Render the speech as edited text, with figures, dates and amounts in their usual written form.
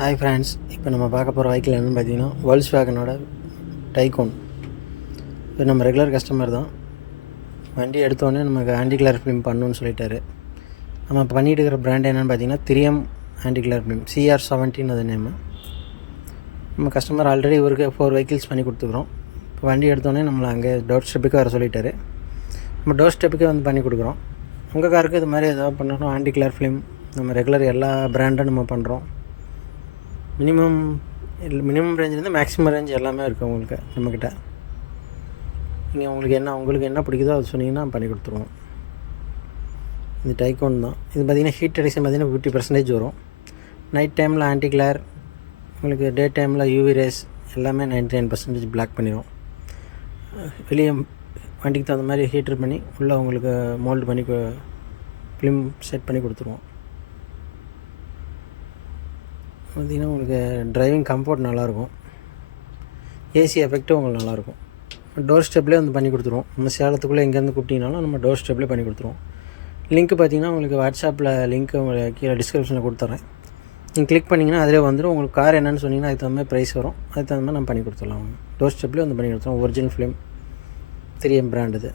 Hi friends, இப்போ நம்ம பார்க்க போகிற வெஹிக்கிள் என்னென்னு பார்த்தீங்கன்னா Volkswagenோட டைகோன். இது நம்ம ரெகுலர் கஸ்டமர் தான். வண்டி எடுத்தோடனே நமக்கு ஆன்டி கிளர் ஃபிலிம் பண்ணணுன்னு சொல்லிட்டாரு. நம்ம பண்ணிட்டு இருக்கிற பிராண்ட் என்னென்னு பார்த்தீங்கன்னா 3M ஆன்டி கிளர் ஃபிலிம் CR17 அது நேமு. நம்ம கஸ்டமர் ஆல்ரெடி இவருக்கு 4 வெஹிக்கிள்ஸ் பண்ணி கொடுத்துக்குறோம். இப்போ வண்டி எடுத்தோடனே நம்மளை அங்கே டோர் ஸ்டெப்புக்கு வர சொல்லிட்டாரு. நம்ம டோர் ஸ்டெப்புக்கே வந்து பண்ணி கொடுக்குறோம். உங்கள் காருக்கு இது மாதிரி எதாவது பண்ணணும், ஆன்டி கிளர் ஃபிலிம் நம்ம ரெகுலர் எல்லா பிராண்டும் நம்ம பண்ணுறோம். மினிமம் ரேஞ்சிலேருந்து மேக்ஸிமம் ரேஞ்ச் எல்லாமே இருக்குது உங்களுக்கு நம்மக்கிட்ட. நீங்கள் உங்களுக்கு என்ன பிடிக்குதோ அது சொன்னீங்கன்னா பண்ணி கொடுத்துருவோம். இது டைகோன் தான். இது பார்த்திங்கன்னா ஹீட் அடிஷன் பார்த்திங்கன்னா 50% வரும். நைட் டைமில் ஆன்டி கிளர், உங்களுக்கு டே டைமில் யூவி ரேஸ் எல்லாமே 99% பிளாக் பண்ணிடும். வெளியே வண்டிக்கு தகுந்த மாதிரி ஹீட்டர் பண்ணி உள்ளே உங்களுக்கு மோல்டு பண்ணி ஃபிலிம் செட் பண்ணி கொடுத்துருவோம். பார்த்திங்கன்னா உங்களுக்கு டிரைவிங் கம்ஃபர்ட் நல்லாயிருக்கும். ஏசி எஃபெக்ட்டும் உங்களுக்கு நல்லாயிருக்கும். டோர் ஸ்டெப்லேயே வந்து பண்ணி கொடுத்துருவோம். நம்ம சேலத்துக்குள்ளே எங்கேருந்து கூப்பிட்டிங்கனாலும் நம்ம டோர் ஸ்டெப்லேயே பண்ணி கொடுத்துருவோம். லிங்க்கு பார்த்திங்கன்னா உங்களுக்கு வாட்ஸ்அப்பில் லிங்க்கு உங்களுக்கு கீழே டிஸ்கிரிப்ஷனில் கொடுத்துட்றேன். நீங்கள் கிளிக் பண்ணிங்கன்னா அதிலே வந்துடும். உங்களுக்கு கார் என்னென்னு சொன்னிங்கன்னா அதுக்கு தகுந்த மாதிரி ப்ரைஸ் வரும். அதுக்கு தகுந்த மாதிரி நம்ம பண்ணி கொடுத்துடலாம். டோர் ஸ்டெப்லேயே வந்து பண்ணி கொடுத்துருவோம். ஒரிஜினல் ஃபிலிம் 3M பிராண்ட் இது.